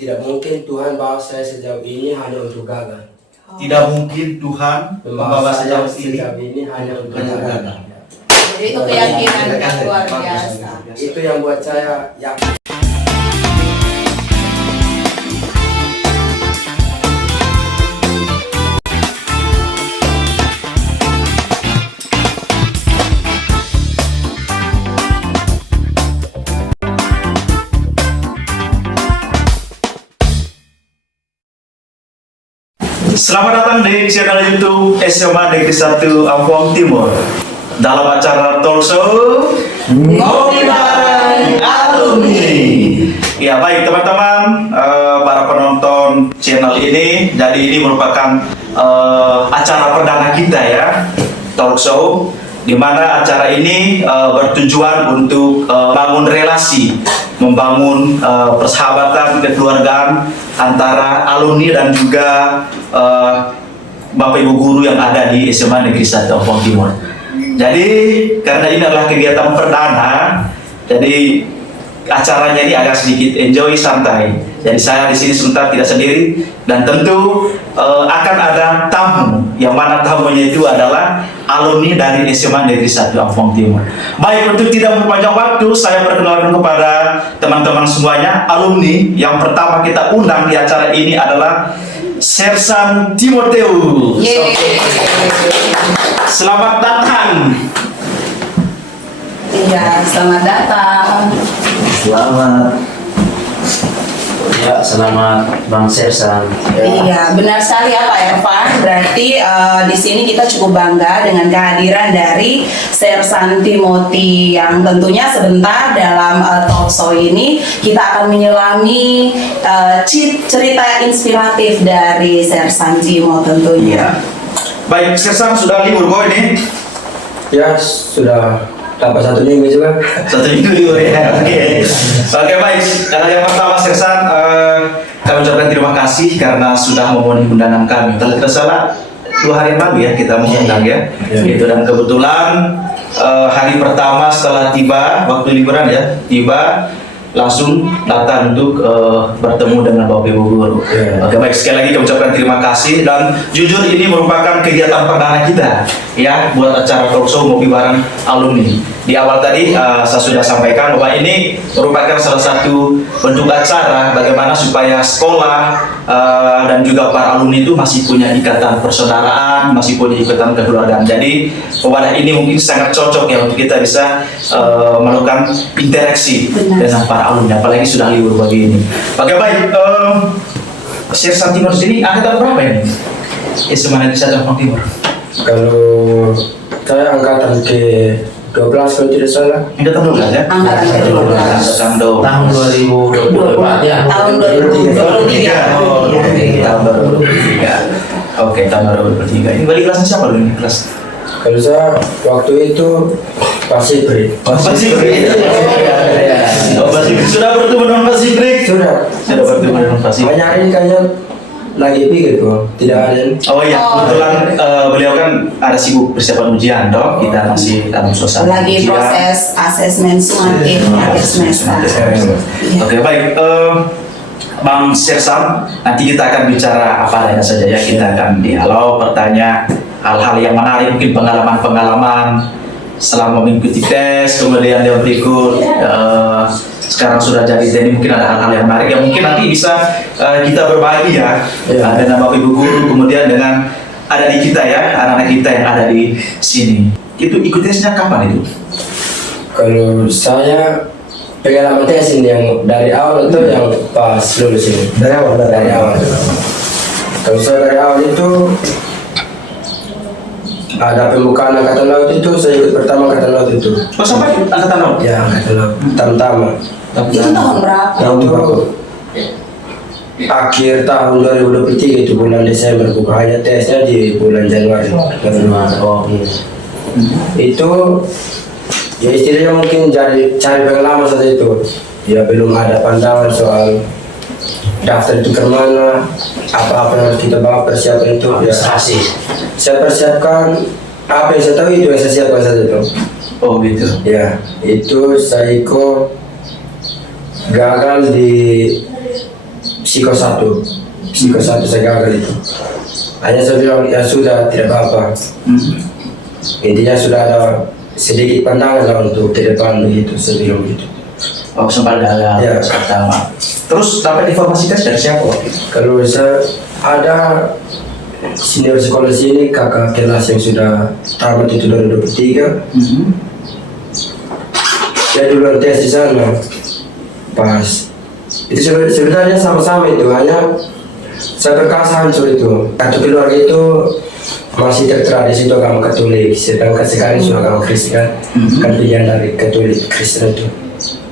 Tidak mungkin Tuhan bawa saya sejauh ini hanya untuk gagal. Tidak mungkin Tuhan membawa saya sejauh ini hanya untuk gagal. Jadi itu keyakinan yang luar biasa. Itu yang buat saya yakin. Selamat datang di channel YouTube SMA Negeri 1 Ampong Timur. Dalam acara talk show Ngopi Bareng Alumni. Ya baik teman-teman, para penonton channel ini, jadi ini merupakan acara perdana kita ya, talk show, di mana acara ini bertujuan untuk bangun relasi, membangun persahabatan, kekeluargaan antara alumni dan juga Bapak Ibu guru yang ada di SMA Negeri 1 Ampong Timur. Jadi karena ini adalah kegiatan perdana, jadi acaranya ini agak sedikit enjoy, santai. Jadi saya di sini sebentar tidak sendiri, dan tentu akan ada tamu, yang mana tamunya itu adalah alumni dari SMA Negeri 1 Ampong Timur. Baik, untuk tidak mempanjang waktu, saya perkenalkan kepada teman-teman semuanya, alumni yang pertama kita undang di acara ini adalah Sersan Timoteus. Selamat datang. Iya, selamat datang. Selamat. Ya, selamat Bang Sersan. Iya, benar sekali ya Pak Ervan. Berarti di sini kita cukup bangga dengan kehadiran dari Sersan Timothy, yang tentunya sebentar dalam talk show ini kita akan menyelami cerita inspiratif dari Sersan Timo tentunya. Baik, Sersan sudah libur kok ini? Ya sudah dapat 1 minggu juga. 1 minggu libur ya. Oke baik. Yang pertama Sersan, kami ucapkan terima kasih karena sudah memenuhi undangan kami. Kalau tidak salah 2 hari yang lalu ya kita mengundang ya. Gitu, dan kebetulan hari pertama setelah tiba, waktu liburan ya, tiba langsung datang untuk bertemu dengan Bapak Ibu guru. Oke baik, sekali lagi kami ucapkan terima kasih, dan jujur ini merupakan kegiatan perdana kita ya buat acara talk show Ngopi Bareng Alumni. Di awal tadi saya sudah sampaikan bahwa ini merupakan salah satu bentuk acara bagaimana supaya sekolah dan juga para alumni itu masih punya ikatan persaudaraan, masih punya ikatan kekeluargaan. Jadi wadah ini mungkin sangat cocok ya untuk kita bisa melakukan interaksi dengan para alumni, apalagi sudah libur begini. Oke baik, Sersan Timur sini angkatan berapa ini? SMA Negeri 1 Ampong Timur. Kalau saya angkatan ke 12 kalau tidak salah. Angkatan 12 ya? Angkatan ke-12. Angkatan 12. Tahun 2024 ya. Tahun 2023. Oh, tahun 2023. Oke, tahun 2023. Ini balik kelasnya siapa dulu ini kelas? Kalau saya waktu itu Pasifri. Pasifri. Oh, Pasifri. Sudah bertemu dengan Pasifri? Sudah Bertemu dengan Pasifri. Banyak hari ini kayaknya lagi pikir kok, tidak ada. Oh iya, kebetulan beliau kan ada sibuk persiapan ujian dong. Kita masih dalam suasana Lagi ujian. proses asesmen sumatif akhir semester. Oke baik, Bang Sersan, nanti kita akan bicara apa adanya saja ya. Kita akan dialog, bertanya hal-hal yang menarik, mungkin pengalaman-pengalaman selama mengikuti tes, kemudian dia berikut sekarang sudah jadi teknik, mungkin ada hal-hal yang menarik yang mungkin nanti bisa kita berbagi ya, dengan Bapak Ibu guru, kemudian dengan ada di kita ya, anak-anak kita yang ada di sini. Itu ikut tesnya kapan itu? Kalau saya pengalaman tes ini yang dari awal itu yang pas lulus ini. Dari awal. Kalau saya dari awal itu ada pembukaan angkatan laut itu, saya ikut pertama angkatan laut itu. Oh sampai angkatan laut? Ya angkatan laut pertama. Itu tahun berapa? Itu akhir tahun 2023 itu bulan Desember, bukannya tesnya di bulan Januari. Oh iya. Itu ya istilahnya mungkin cari pengalaman saat itu. Ya belum ada pandangan soal daftar itu kemana, apa-apa yang harus kita bawa, persiapan itu. Administrasi. Saya persiapkan apa yang saya tahu, itu yang saya siapkan saat itu. Oh gitu. Ya itu saya ikut gagal di psiko satu saya gagal itu. Hanya saya bilang ya sudah, tidak apa-apa. Intinya sudah ada sedikit pandangan lah untuk ke depan begitu, sebelum gitu. Oh, sempat gagal Ya. pertama. Terus dapat informasi tes dari siapa waktu itu? Kalau saya ada senior sekolah sini, kakak kelas yang sudah tamat itu 2023. Saya duluan tes di sana. Pas itu sebenarnya sama-sama itu, hanya saya berkasa hancur itu. Kartu keluarga itu masih tertera di situ agama Katolik, sedangkan sekarang sudah agama Kristen kan, kan pilihan dari Katolik Kristen itu.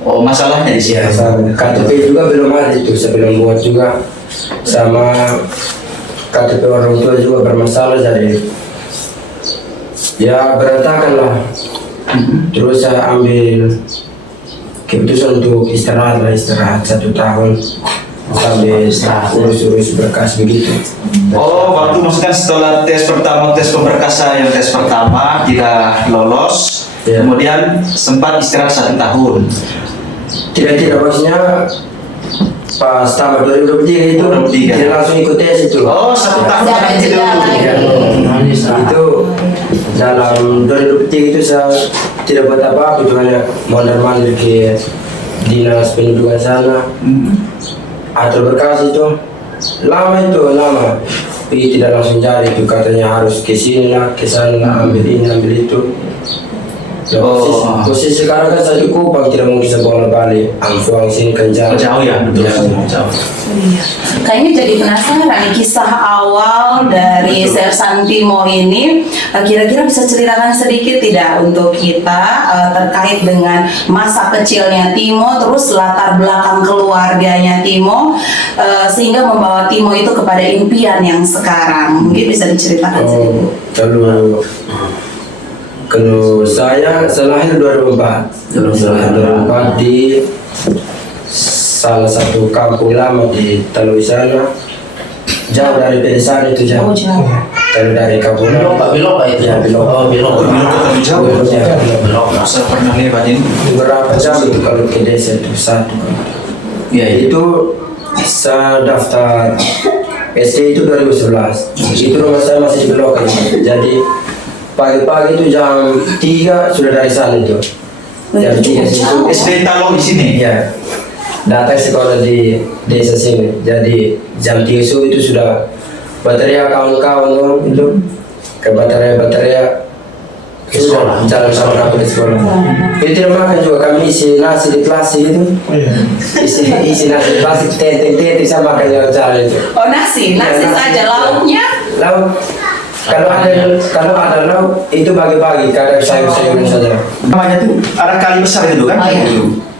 Oh, masalahnya di sini. Ya, KTP juga belum ada itu, sebelum buat juga sama KTP orang tua juga bermasalah, jadi ya berantakan lah. Terus saya ambil keputusan untuk istirahat 1 tahun sambil urus berkas begitu. Oh, waktu maksudnya setelah tes pemberkasan yang tes pertama tidak lolos, Ya. kemudian sempat istirahat 1 tahun. Tidak maksudnya pas tamat 2023 itu 2023. tidak langsung ikut tes itu. Oh, 1 tahun Siapa kan yang itu. tidak lagi? Ya, itu dalam 2023 itu saya tidak buat apa-apa, itu hanya mondar-mandir ke dinas pendidikan sana, atur berkas itu lama, tapi tidak langsung jadi itu, katanya harus ke sini lah, ke sana lah, ambil ini ambil itu. Ya, Oh. posisi sekarang kan saya di Kupang, tidak mungkin saya bola balik Amfuang sini kan jauh. Jauh ya, betul. Ya. Jauh. Iya. Kayaknya jadi penasaran nih kisah awal dari Sersan Timo ini. Kira-kira bisa ceritakan sedikit tidak untuk kita terkait dengan masa kecilnya Timo, terus latar belakang keluarganya Timo, sehingga membawa Timo itu kepada impian yang sekarang. Mungkin bisa diceritakan sedikit. Kalau saya lahir 2004 di salah satu kampung lama di Talui sana, jauh dari pedesaan itu jauh. Oh, jauh. Kalau dari kampung Belok itu. Ya, belok. Oh, belok. Belok ke jauh. Ya, Belok. Saya pernah lewat ini. berapa jam itu kalau ke desa itu satu. Iya, iya. Itu saya daftar SD itu 2011. Itu rumah saya masih di Belokan. Jadi pagi-pagi itu jam 3 sudah dari sana itu. Jam 3 situ. SD Talong di sini. Iya. Datang sekolah di desa sini. Jadi jam 3 subuh itu sudah baterai kawan-kawan itu ke baterai Ke sekolah. jalan sama aku di sekolah. Itu tidak makan juga, kami isi nasi di kelas itu. Isi nasi di kelas, tenteng sama makan jalan itu. Oh, nasi Nasi. saja, lauknya. Lauk kalau ada lauk itu bagi-bagi, kadang sayur-sayuran saja. Namanya tuh ada kali besar itu kan? Oh, iya.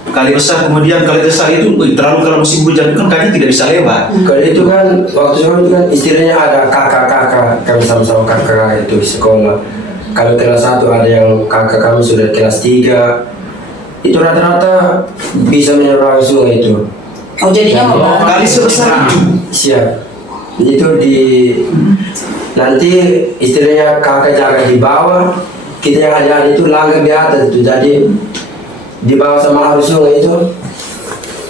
Kali besar, kemudian kali besar itu terlalu kalau musim hujan kan kali tidak bisa lewat. Kalau itu kan waktu sekolah itu kan istilahnya ada kakak-kakak, kami sama-sama kakak itu di sekolah. Kalau kelas 1 ada yang kakak kami sudah kelas 3, itu rata-rata bisa menyeberangi sungai itu. Oh, jadinya Oh, kali sebesar itu. Siap. Itu di nanti istilahnya kakak jaga di bawah, kita yang ada itu langgar di atas itu. Jadi di bawah sama arus sungai itu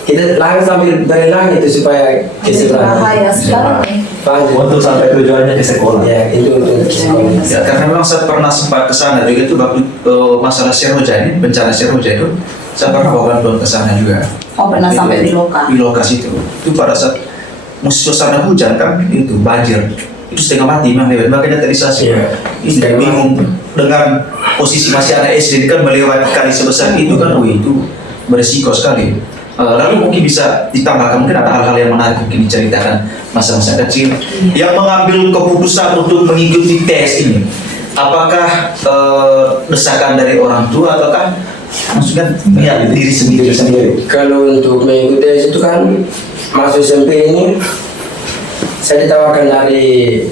kita langgar sambil berenang itu supaya ke seberang. Bahaya sekali. Paham? Untuk sampai tujuannya ke sekolah. Ya, itu untuk ke sekolah. Ya, karena memang saya pernah sempat ke sana juga itu waktu masalah Seroja ini, bencana Seroja itu, saya pernah bawa bantuan ke sana juga. Oh, pernah sampai di lokasi. Di lokasi itu. Itu pada saat musim suasana hujan kan, itu banjir. Itu setengah mati memang lewat. Makanya tadi saya Iya. tidak bingung dengan posisi masih anak SD kan melewati kali sebesar itu kan, itu beresiko sekali. Lalu mungkin bisa ditambahkan, mungkin ada hal-hal yang menarik mungkin diceritakan masa-masa kecil yang mengambil keputusan untuk mengikuti tes ini. Apakah desakan dari orang tua ataukah maksudnya ya, diri sendiri? Kalau untuk mengikuti tes itu kan masuk SMP ini saya ditawarkan dari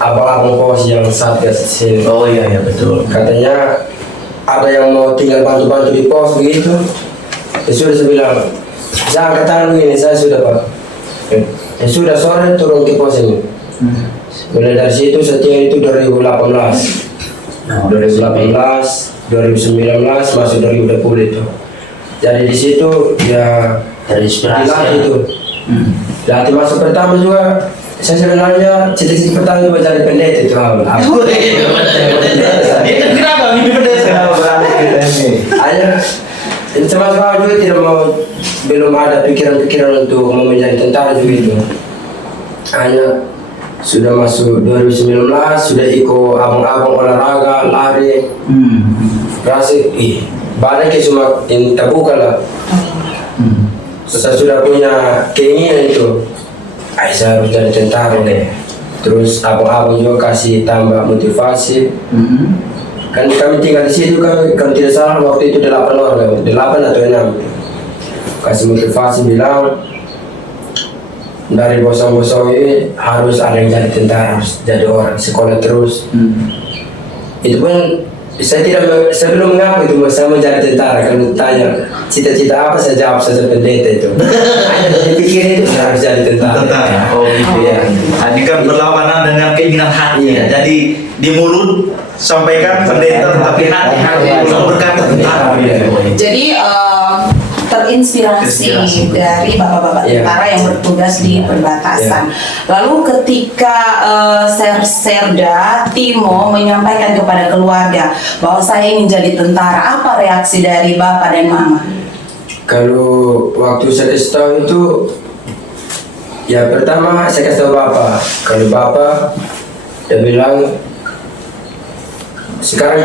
abang-abang pos yang satgas sini. Oh iya betul. Katanya ada yang mau tinggal bantu-bantu di pos begitu. Ya sudah, saya bilang jangan katakan begini, saya sudah pak. Ya sudah, sore turun ke pos ini. Mulai dari situ saya tinggal itu 2018. 2018, 2019 masuk 2020 itu. Jadi di situ ya Terinspirasi. dilatih itu. Latih masuk pertama juga, saya sebenarnya cita-cita pertama juga jadi pendeta itu awal. Itu kenapa mimpi pendeta? Hanya termasuk awal juga tidak mau, belum ada pikiran-pikiran untuk mau menjadi tentara juga itu. Hanya sudah masuk 2019, sudah ikut abang-abang olahraga, lari, rasa badan kayak cuma yang terbuka lah. Saya sudah punya keinginan itu, saya harus jadi tentara deh. Terus abang-abang juga kasih tambah motivasi. Kan kami tinggal di situ kan, kalau tidak salah waktu itu 8 orang, 8 atau 6. Kasih motivasi bilang, dari bosong-bosong ini harus ada yang jadi tentara, harus jadi orang, sekolah terus. Itu pun saya belum mengaku itu saya mau jadi tentara. Kalau tanya cita-cita apa, saya jawab saja pendeta itu. Hanya dipikir itu harus jadi tentara. Oh gitu ya. Ini kan berlawanan dengan keinginan hati ya. Jadi di mulut sampaikan pendeta, tapi hati belum berkata tentara. Jadi terinspirasi dari bapak-bapak tentara yang bertugas di perbatasan. Lalu ketika Serda Timo menyampaikan kepada keluarga bahwa saya ingin jadi tentara, apa reaksi dari bapak dan mama? Kalau waktu saya kasih tahu itu, ya pertama saya kasih tahu bapak. Kalau bapak dia bilang sekarang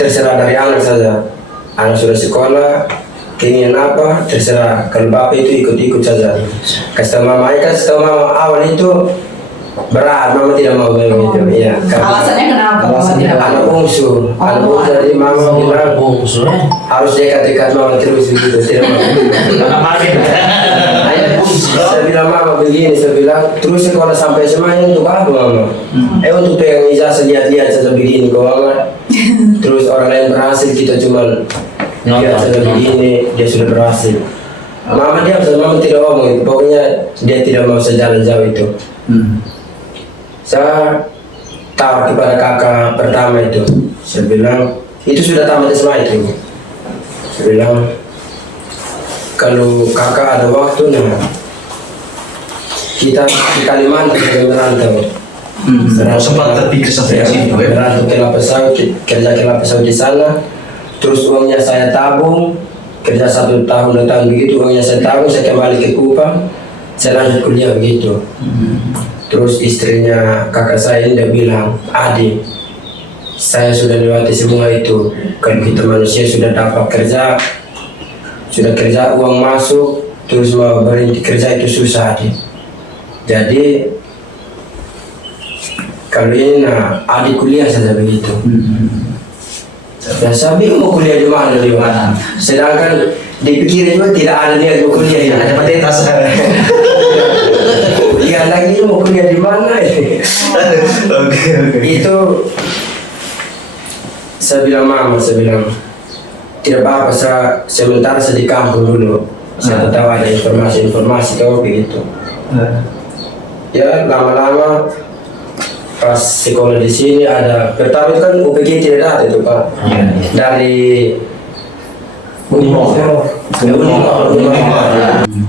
terserah dari anak saja. Anak sudah sekolah, keinginan apa terserah. Kalau bapak itu ikut-ikut saja. Kasih tahu mama, kasih tahu mama awal itu berat, mama tidak mau gitu. Iya. Alasannya kenapa mama tidak mau? Anak bungsu, jadi mama bilang harus dekat-dekat mama terus begitu. Tidak mau. Saya bilang mama begini, saya bilang terus sekolah sampai semuanya untuk apa mama? Untuk pegang ijazah lihat-lihat saja begini kok mama. Terus orang lain berhasil, kita cuma lihat saja begini, dia sudah berhasil. Mama dia tidak omong, pokoknya dia tidak mau sejalan jauh itu. Saya tahu kepada kakak pertama itu, saya bilang itu sudah tamat SMA itu. Saya bilang kalau kakak ada waktu kita di Kalimantan juga merantau. Sempat terpikir sampai situ ya. Merantau kelapa sawit, kerja kelapa sawit di sana. Terus uangnya saya tabung, kerja 1 tahun 2 tahun begitu, uangnya saya tabung, saya kembali ke Kupang, saya lanjut kuliah begitu. Terus istrinya kakak saya ini dia bilang, Adi, saya sudah lewati semua itu. Kalau kita manusia sudah dapat kerja, sudah kerja uang masuk, terus mau berhenti kerja itu susah, Adi. Jadi kalau ini Adi kuliah saja begitu. Saya bingung mau kuliah di mana. Sedangkan dipikir juga tidak ada niat mau kuliah, ada matematika. Iya lagi mau kuliah di mana ini? Oke. Itu saya bilang mama, tidak apa-apa, sementara saya di kampung dulu. Saya tahu ada informasi tahu begitu. Ya lama-lama pas sekolah di sini ada pertama itu kan UPG tidak ada itu Pak. Dari Unimor.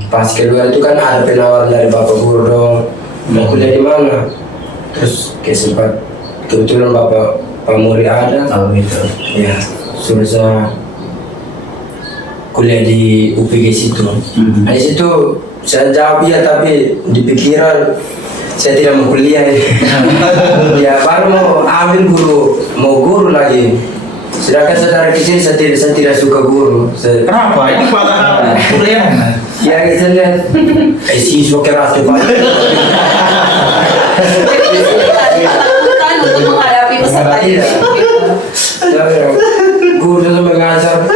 Pas kedua itu kan ada penawaran dari Bapak Guru dong, mau kuliah di mana? Terus sempat kebetulan Bapak Pamuri ada. Oh gitu. Ya, suruh saya kuliah di UPG situ. Di situ saya jawab iya, tapi di pikiran saya tidak mau kuliah. Ya baru mau ambil guru lagi. Sedangkan saudara kecil saya tidak suka guru. Kenapa? Ini padahal kuliah. Ya kita lihat, siswa keras tuh Pak. Kan untuk menghadapi peserta didik. Guru itu mengajar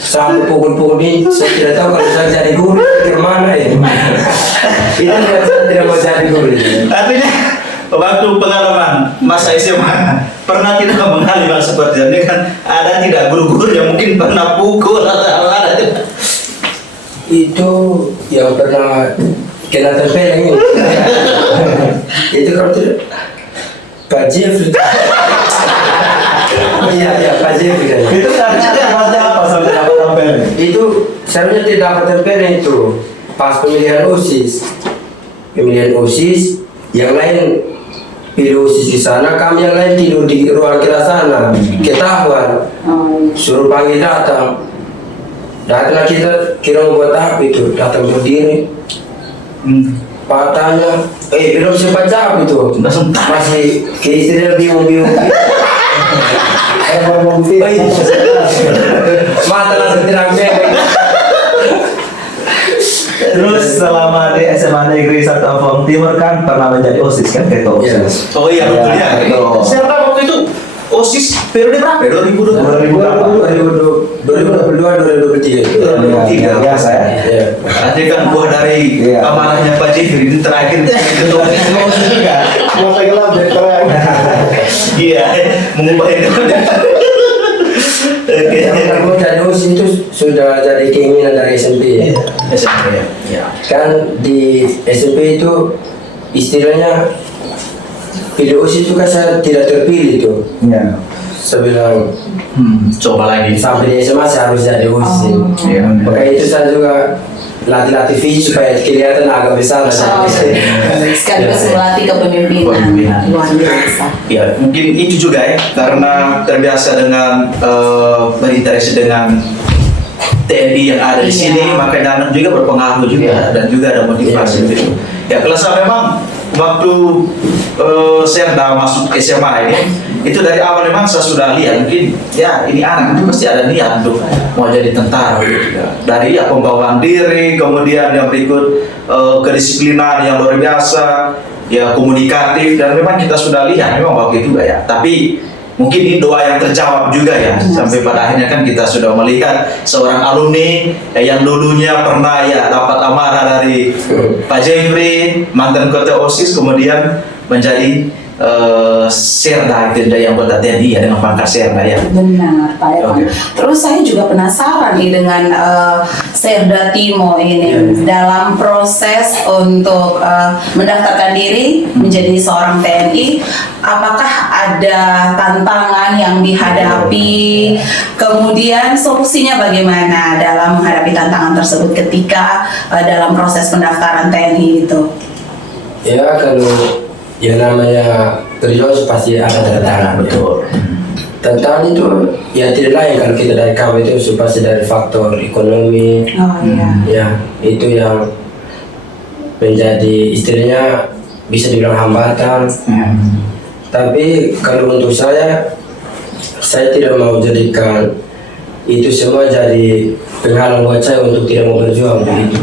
sampai pukul-pukul ini, saya tidak tahu kalau saya jadi guru kemana ya. Itu saya tidak mau jadi guru. Artinya waktu pengalaman masa SMA pernah tidak mengalami hal seperti ini kan, ada tidak guru-guru yang mungkin pernah pukul atau ada tidak? Itu yang pernah kena tempeleng ini. Itu kalau tidak Pak Jeffrey. Iya Pak Jeffrey. Itu seharusnya apa sampai dapat tempeleng? Itu seharusnya tidak dapat tempeleng itu. pas pemilihan OSIS, yang lain pilih OSIS di sana, kami yang lain tidur di ruang kelas sana. Ketahuan, suruh panggil datang kita kira mau buat apa itu, datang berdiri. Pak tanya, belum sempat jawab itu, masih ke istri bingung-bingung. Mata langsung terang. Terus selama di SMA Negeri 1 Avon Timur kan pernah menjadi OSIS kan, ketua OSIS. Oh iya betul ya. betul. Siapa waktu itu OSIS periode berapa? 2022. 2023. Biasa ya. Iya. Nanti kan buah dari amanahnya Pak Jeffrey ini terakhir ketua OSIS juga. Mau gelap dari terang. Iya, mengubah itu. Oke. Kalau jadi OSIS itu sudah jadi keinginan dari SMP. SMP ya. Kan di SMP itu istilahnya pilih OSIS itu kan saya tidak terpilih tuh. Iya. Saya bilang Coba lagi. sampai di SMA saya harus jadi OSIS. Iya. Maka itu saya juga latih-latih fisik supaya kelihatan agak besar. Sekaligus melatih kepemimpinan. Kepemimpinan. Luar biasa. Ya, mungkin itu juga ya, karena terbiasa dengan berinteraksi dengan TNI yang ada di sini, maka anak juga berpengaruh juga dan juga ada motivasi gitu. Ya, kalau saya memang waktu saya udah masuk SMA ini, itu dari awal memang saya sudah lihat mungkin ya ini anak itu pasti ada niat untuk mau jadi tentara gitu. Dari ya pembawaan diri, kemudian yang berikut kedisiplinan yang luar biasa, ya komunikatif, dan memang kita sudah lihat memang waktu itu ya. Tapi mungkin ini doa yang terjawab juga ya, sampai pada akhirnya kan kita sudah melihat seorang alumni yang dulunya pernah ya dapat amarah dari Pak Jeffrey, mantan ketua OSIS, kemudian menjadi Serda, itu yang anggota TNI ya, dengan pangkat Serda ya. Benar, Pak Irfan. Terus saya juga penasaran nih dengan Serda Timo ini dalam proses untuk mendaftarkan diri menjadi seorang TNI, apakah ada tantangan yang dihadapi? Kemudian solusinya bagaimana dalam menghadapi tantangan tersebut ketika dalam proses pendaftaran TNI itu? Ya kalau yang namanya terjun pasti ada tantangan. Betul. Tantangan itu ya tidak lain kalau kita dari kami itu pasti dari faktor ekonomi. Oh iya. Ya itu yang menjadi istilahnya bisa dibilang hambatan. Tapi kalau untuk saya tidak mau jadikan itu semua jadi penghalang buat saya untuk tidak mau berjuang begitu.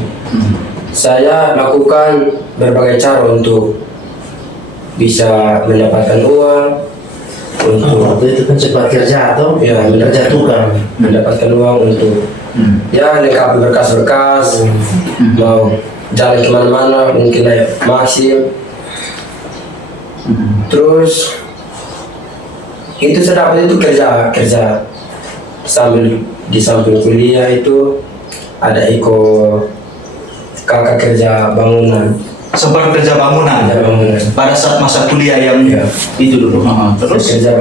Saya lakukan berbagai cara untuk bisa mendapatkan uang untuk Waktu itu kan cepat kerja atau ya kerja tukang. mendapatkan uang untuk ya lengkapi berkas-berkas, mau jalan kemana-mana mungkin naik Maxim. Terus itu saya dapat itu kerja sambil di samping kuliah itu ada kakak kerja bangunan. Sempat kerja bangunan pada saat masa kuliah yang itu dulu. Terus kerja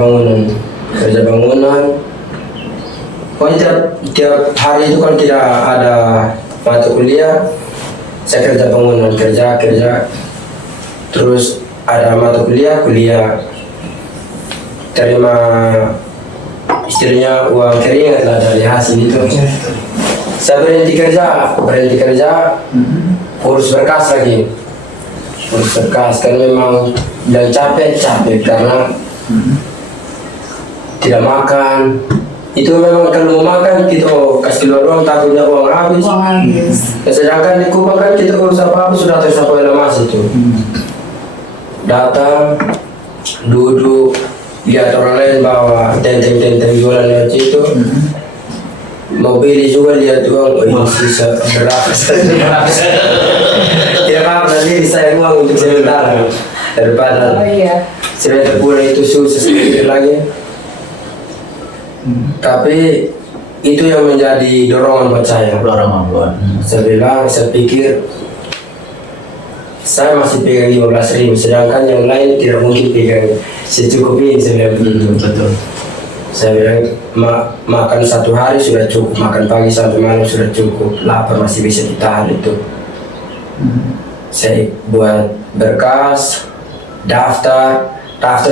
bangunan. Pokoknya tiap hari itu kalau tidak ada mata kuliah, saya kerja bangunan, kerja. Terus ada mata kuliah, terima istilahnya uang keringat lah dari hasil itu. Saya berhenti kerja, urus berkas lagi. Kan memang dan capek karena tidak makan. Itu memang kalau mau makan kita kasih keluar uang, takutnya uang habis. Sedangkan di Kupang kan kita urus apa sudah tersapai lama itu. Datang, duduk, lihat orang lain bawa tenteng jualan lewat situ. Mau beli juga lihat uang, sisa berapa saja. Ya maaf nanti saya uang untuk sementara daripada sebentar pulang itu susah sedikit lagi. Tapi itu yang menjadi dorongan buat saya. Saya pikir saya masih pegang 15.000, sedangkan yang lain tidak mungkin pegang secukupnya. Saya bilang begitu. betul. Saya bilang makan satu hari sudah cukup, makan pagi sampai malam sudah cukup, lapar masih bisa ditahan itu. Saya buat berkas, daftar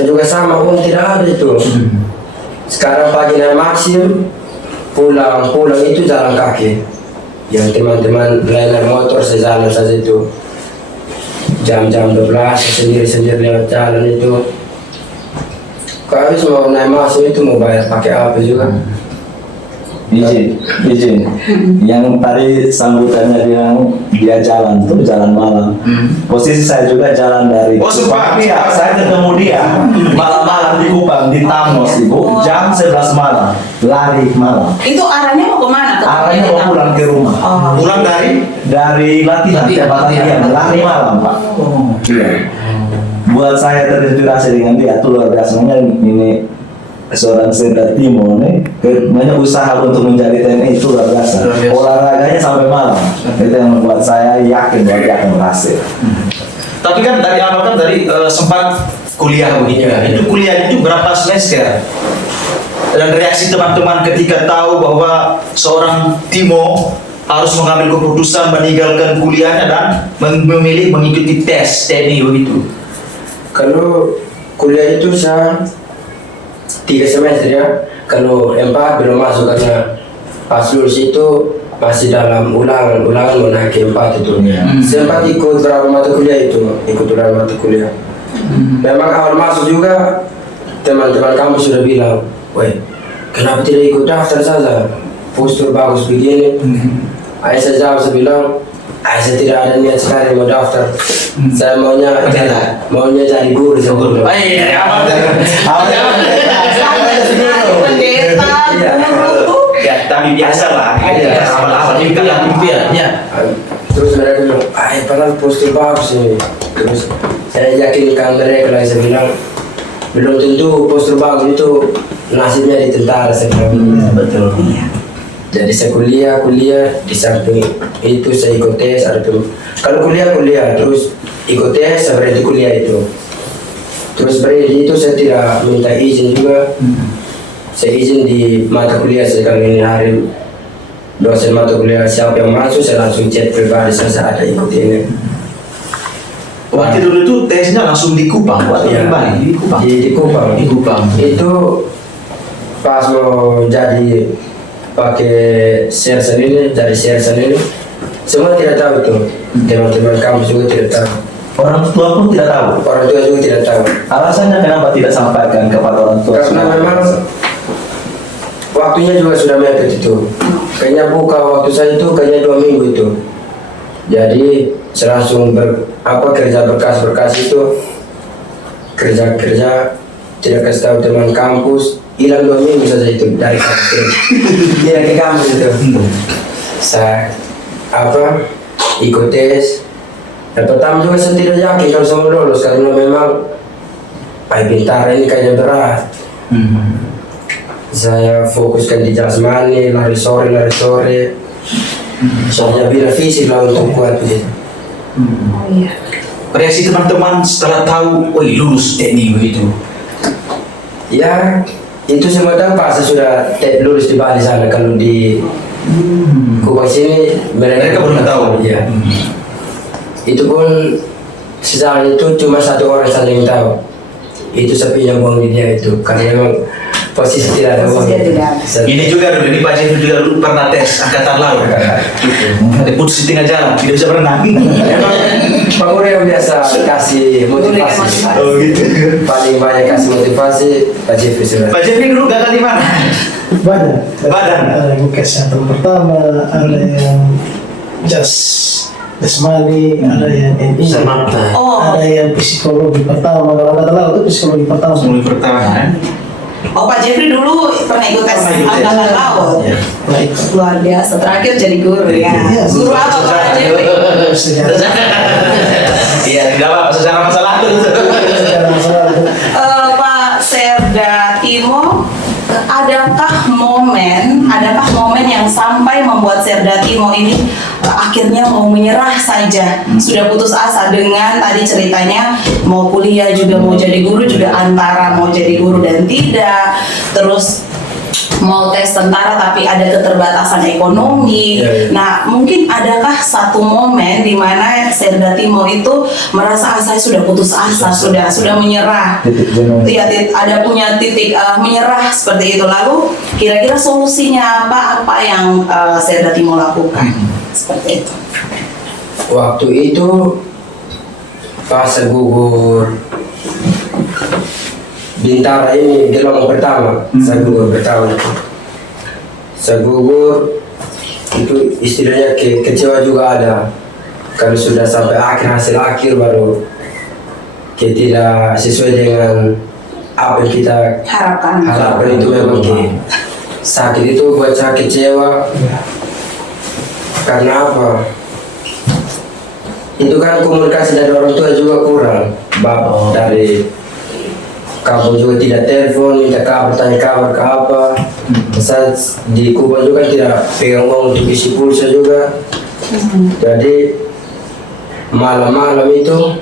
juga sama pun tidak ada itu. Sekarang pagi naik Maxim, pulang itu jalan kaki. Yang teman-teman lain naik motor, saya jalan saja itu. Jam-jam 12 sendiri-sendiri lewat jalan itu. Kalau habis mau naik Maxim itu mau bayar pakai apa juga. Izin. Yang tadi sambutannya dia jalan tuh jalan malam. Posisi saya juga jalan dari Oh, sumpah. Iya, saya ketemu dia malam-malam di Kupang di Tamos Ibu, jam 11 malam, lari malam. Itu arahnya mau kemana? Arahnya mau pulang ke rumah. Oh. Pulang dari Latihan, lari malam Pak. Iya. Buat saya terinspirasi dengan dia tuh luar biasa. Ini seorang Serda Timo nih, banyak usaha untuk menjadi TNI itu luar biasa. Luar biasa. Olahraganya sampai malam. Itu yang membuat saya yakin bahwa dia akan berhasil. Tapi kan dari awal kan sempat kuliah begitu ya. Itu kuliah itu berapa semester? Dan reaksi teman-teman ketika tahu bahwa seorang Timo harus mengambil keputusan meninggalkan kuliahnya dan memilih mengikuti tes TNI begitu. Kalau kuliah itu saya 3 semester ya. Kalau 4 belum masuk karena pas lulus itu masih dalam ulangan mau naik ke 4 itu. Sempat ikut beberapa mata kuliah itu, Memang awal masuk juga teman-teman kamu sudah bilang, weh, kenapa tidak ikut daftar saja? Postur bagus begini. Saya jawab, saya bilang, saya tidak ada niat sekali mau daftar. Saya maunya jadi guru. Dari awal Pendeta, guru. Ya, tapi biasa lah. Awal-awal juga yang impian. Terus mereka bilang, padahal postur bagus ini. Terus saya yakinkan mereka lagi, saya bilang, belum tentu postur bagus itu nasibnya di tentara. Saya bilang, Betul. jadi saya kuliah di samping itu saya ikut tes. Kalau kuliah terus ikut tes, saya berhenti kuliah itu. Terus berhenti itu saya tidak minta izin juga. Saya izin di mata kuliah sekali ini hari dosen mata kuliah siapa yang masuk, saya langsung chat pribadi, saya ada ikut ini. Waktu dulu itu tesnya langsung di Kupang, Iya. di Kupang. Di Kupang. Itu pas mau jadi pakai sersan ini, semua tidak tahu itu. Teman-teman kampus juga tidak tahu. Orang tua pun tidak tahu. Orang tua juga tidak tahu. Alasannya kenapa tidak sampaikan kepada orang tua? Karena memang waktunya juga sudah mepet itu. Kayaknya buka waktu saya itu kayaknya 2 minggu itu. Jadi saya langsung kerja berkas itu, kerja tidak kasih tahu teman kampus, hilang 2 minggu saja itu dari kampus. Hilang ke kampus itu. Saya ikut tes. Dan pertama juga saya tidak yakin kalau saya mau lulus karena memang Bintara ini kayaknya berat. Saya fokuskan di jasmani, lari sore. Soalnya bila fisik lah untuk kuat begitu. Oh iya. Reaksi teman-teman setelah tahu, woi lulus TNI begitu. Ya, itu semua dampak. Saya sudah lulus di Bali sana. Kalau di Kupang sini mereka belum tahu. Iya. Itu pun sejarah itu cuma 1 orang saja yang tahu. Itu saya pinjam uang di dia itu karena memang posisi tidak ada uang. Posisi tidak ada. Saya- Ini juga dulu, ini Pak Jeffrey juga dulu pernah tes angkatan laut. Ada putus di tengah jalan, tidak bisa berenang. Memang Pak Guru yang biasa kasih motivasi. Oh gitu. Paling banyak kasih motivasi Pak Jeffrey sudah. Pak Jeffrey dulu gagal di mana? Badan. Badan. Ada yang kesehatan pertama, ada yang jasmani, ada yang NI, Oh, ada yang psikologi pertama. Kalau kata laut itu psikologi pertama. Mulai pertama. Pak Jeffrey dulu pernah ikut tes Pernah ikut tes. angkatan laut. Ya. Baik. Luar biasa. Terakhir jadi guru ya. Iya, Guru apa Pak Jeffrey? Sejarah. Iya, tidak apa secara masalah itu. Sejarah masalah itu. Pak Serda Timo, adakah momen yang sampai membuat Serda Timo ini akhirnya mau menyerah saja, sudah putus asa dengan tadi ceritanya mau kuliah juga mau jadi guru juga antara mau jadi guru dan tidak, terus mau tes tentara tapi ada keterbatasan ekonomi. Nah, mungkin adakah satu momen di mana Serda Timur itu merasa saya sudah putus asa, sudah menyerah. Titik jenuh. Iya, ada punya titik menyerah seperti itu. Lalu kira-kira solusinya apa yang Serda Timur lakukan? Seperti itu. Waktu itu pas gugur Bintara ini gelombang pertama, saya gugur pertama. Saya gugur itu istilahnya kecewa juga ada. Kalau sudah sampai hasil akhir baru tidak sesuai dengan apa yang kita harapkan itu memang sakit itu buat saya kecewa. Karena apa? Itu kan komunikasi dari orang tua juga kurang. Bapak dari kamu juga tidak telepon, minta kabar, tanya kabar ke apa. Saat di Kuba juga tidak pegang uang untuk isi pulsa juga. Jadi malam-malam itu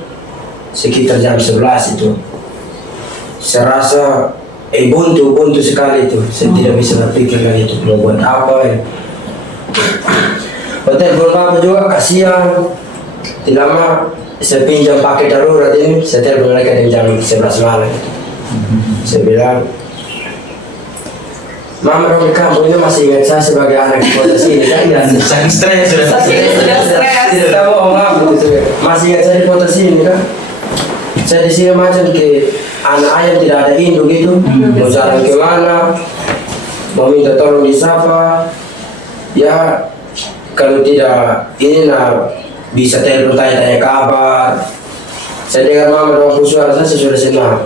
sekitar jam 11 itu saya rasa buntu sekali itu. Saya tidak bisa berpikir lagi itu mau buat apa ya. Telepon bapak juga kasihan. Tidak lama saya pinjam pakai darurat ini, saya telepon mereka di jam 11 malam. Saya bilang, Mama dong di kampung ini masih ingat saya sebagai anak di kota sini kan? Saking stres sudah. Sudah stres. Tidak tahu apa gitu. Masih ingat saya di kota sini kan? Saya di sini macam ke anak ayam tidak ada induk gitu. Mau jalan kemana? Mau minta tolong disapa? Ya kalau tidak ini bisa telepon tanya-tanya kabar. Saya dengar Mama dong suara saya sudah senang.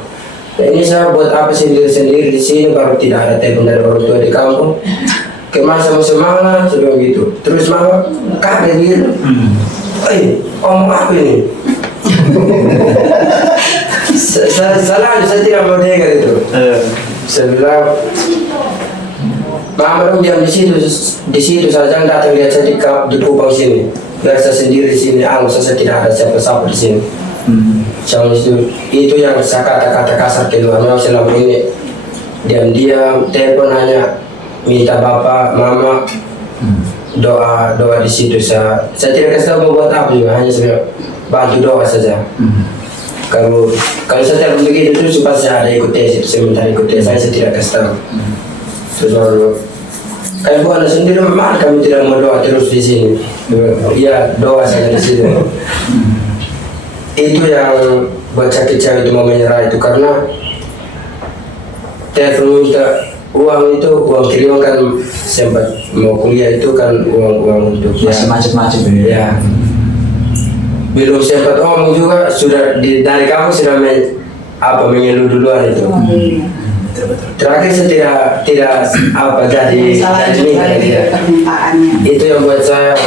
Nah, ini saya buat apa sendiri di sini baru tidak ada telepon dari orang tua di kampung. Kemana sama semangat sudah gitu. Terus Mama kaget gitu. Omong apa ini? saya tidak mau dengar itu. Saya bilang, Mama dong diam di situ saja datang lihat saya di Kupang sini. Biar saya sendiri di sini, saya tidak ada siapa-siapa di sini. Sama itu yang saya kata-kata kasar kedua. Memang selama ini diam-diam telepon hanya minta bapak, mama doa di situ. Saya tidak kasih tahu mau buat apa juga, hanya saya bantu doa saja. Kalau saya telepon begitu terus pasti ada ikut tes itu, saya minta ikut tes, saya tidak kasih tahu. Terus baru kayak bukan sendiri memang kami tidak mau doa terus di sini. Iya doa saja di sini. Itu yang buat sakit saya itu mau menyerah itu karena telepon minta uang itu uang kiriman kan sempat mau kuliah itu kan uang untuk Masih macet-macet ini. ya belum sempat omong juga sudah dari kamu sudah mengeluh duluan itu. Terakhir saya tidak apa jadi permintaannya. itu yang buat saya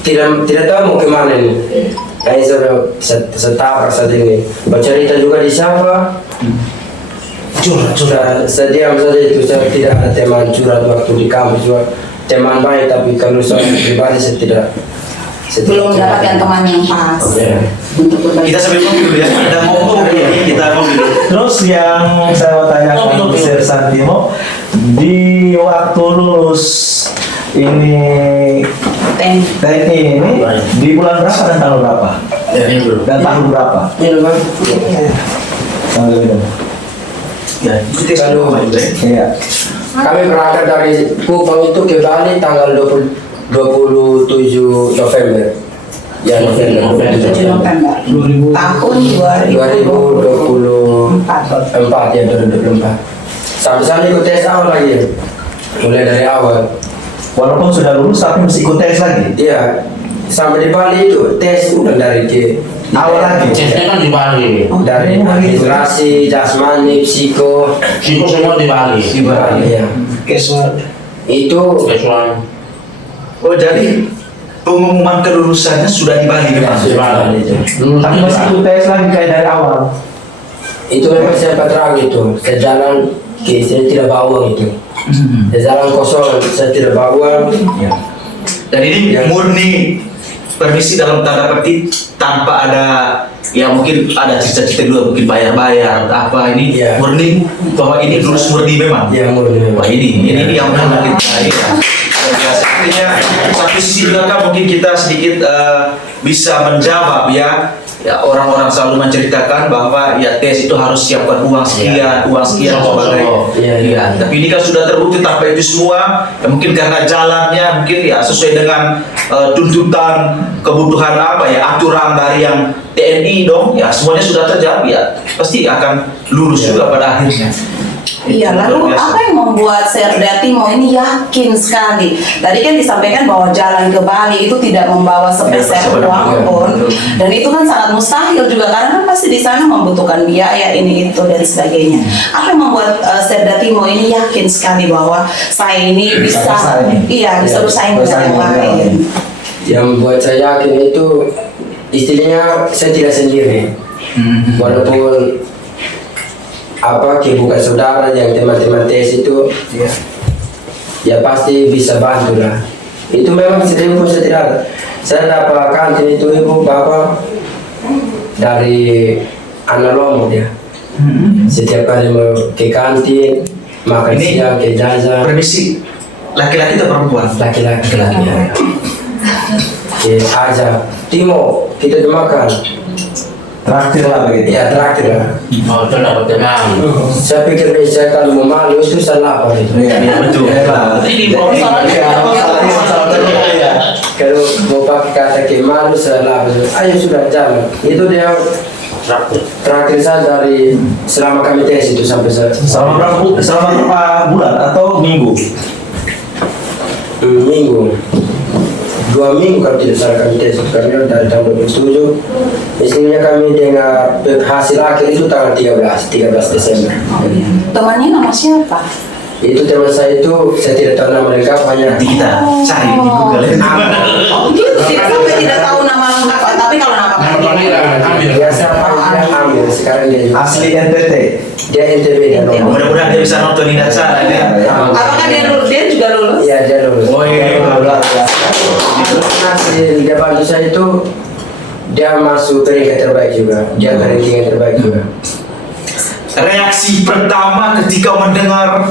tidak tahu mau kemana ini. Kayaknya saya tabrak saat ini. Bercerita juga di siapa? Curhat. Saya diam saja itu. Saya tidak ada teman curhat waktu di kampus juga. Teman baik tapi kalau saya pribadi saya tidak. Belum mendapatkan teman yang pas. Untuk berbagi. Kita sambil ngopi dulu ya. Ada ngomong kita ngopi dulu. Terus yang saya mau tanyakan ke Sersan Timo, di waktu lulus ini TNI ini di bulan berapa dan tahun berapa? Dan tahun berapa? Ini bang. Sambil minum. Ya, kita Kalau Iya. kami berangkat dari Kupang itu ke Bali tanggal 27 November. Ya November. 7 November tahun 2024 ya 2024. Sampai sana ikut tes awal lagi. Mulai dari awal. Walaupun sudah lulus tapi mesti ikut tes lagi. Iya. Sampai di Bali itu tes udah dari Awal lagi. Tesnya kan di Bali. dari administrasi, jasmani, psiko. Siko semua di Bali. Di Bali ya. Itu Kecuali Oh jadi pengumuman kelulusannya sudah di Bali di Bali itu. Tapi masih ikut tes lagi kayak dari awal. Itu memang saya terang itu. Saya jalan saya tidak bawa uang itu. Saya jalan kosong, saya tidak bawa uang. Dan ini Ya. murni permisi dalam tanda petik tanpa ada ya mungkin ada cita-cita dulu mungkin bayar-bayar atau apa ini Iya. murni bahwa ini lulus murni memang. Yang murni. Wah ini yang menarik kita ya. Biasa artinya satu sisi juga kan mungkin kita sedikit bisa menjawab ya orang-orang selalu menceritakan bahwa ya tes itu harus siapkan uang sekian sebagai Iya. tapi ini kan sudah terbukti tanpa itu semua ya mungkin karena jalannya mungkin ya sesuai dengan tuntutan kebutuhan apa ya aturan dari yang TNI dong ya semuanya sudah terjadi ya pasti akan lulus juga pada akhirnya. Iya, Itu lalu luar biasa. apa yang membuat Serda Timo ini yakin sekali? Tadi kan disampaikan bahwa jalan ke Bali itu tidak membawa sepeser Tidak, uang pun, dan itu kan sangat mustahil juga karena kan pasti di sana membutuhkan biaya ini itu dan sebagainya. Apa yang membuat Serda Timo ini yakin sekali bahwa saya ini bisa, bersaing. bisa bersaing dengan yang lain? Yang membuat saya yakin itu istilahnya saya tidak sendiri. Walaupun bukan saudara yang teman-teman tes itu ya pasti bisa bantu lah. Itu memang sering pun saya tidak ada. Saya dapat kantin itu ibu bapak dari Analom ya. Setiap kali mau ke kantin makan Ini siang ke jajan Permisi laki-laki atau perempuan? laki-laki ya. Aja Timo kita makan Traktir lah begitu. ya terakhir lah. Oh, itu dapat tenang. Saya pikir saya kalau mau malu itu salah apa itu. Iya, betul. Ini Kalau mau pakai kata ke malu salah. Ayo sudah jalan. Itu dia terakhir saya dari selama kami tes itu sampai Selama berapa bulan atau minggu? minggu. 2 minggu kalau tidak salah kami tes karena dari tahun 2007 istrinya kami dengar hasil akhir itu tanggal 13 Desember. Temannya nama siapa? Itu teman saya itu saya tidak tahu nama lengkap hanya Nanti kita cari di Google ya. Oh gitu, tidak sampai tidak tahu nama lengkap, tapi kalau nama panggilan. biasa dia ambil sekarang dia juga. Asli NTT. Dia NTB dan NTB. Mudah-mudahan dia bisa nonton ini acara ya. Apakah dia juga lulus? Iya dia lulus. Oh iya. Hasil dia bantu saya itu dia masuk peringkat terbaik juga. Dia ranking yang terbaik juga. Reaksi pertama ketika mendengar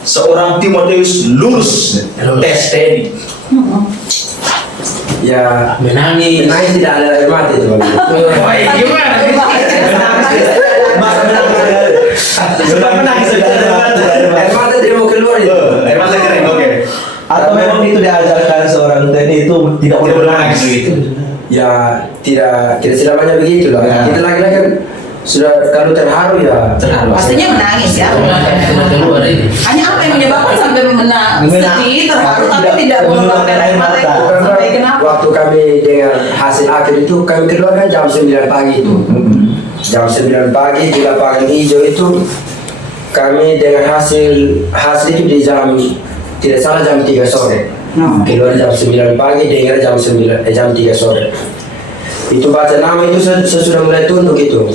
seorang Timotius lulus tes TNI. Ya Menangis. menangis tidak ada air mata itu bang. Wah, gimana? Sudah menang sudah Air mata tidak mau keluar itu. Air mata kering, oke. Atau memang itu diajarkan seorang TNI itu tidak boleh Tidak menangis. menangis begitu. Ya tidak selamanya begitu lah. Ya. Kita lagi-lagi kan sudah kalau terharu ya. Terharu. Pastinya menangis ya. Keluar ini. Hanya apa yang menyebabkan sampai sedih, terharu, tapi tidak mengeluarkan air mata itu? Karena Sampai kenapa? waktu kami dengan hasil akhir itu kami keluar kan jam 9 pagi itu. Jam 9 pagi di lapangan hijau itu kami dengan hasil itu di jam tidak salah jam 3 sore. Keluar jam 9 pagi dengar jam 3 sore. Itu baca nama itu saya sudah mulai tunduk itu.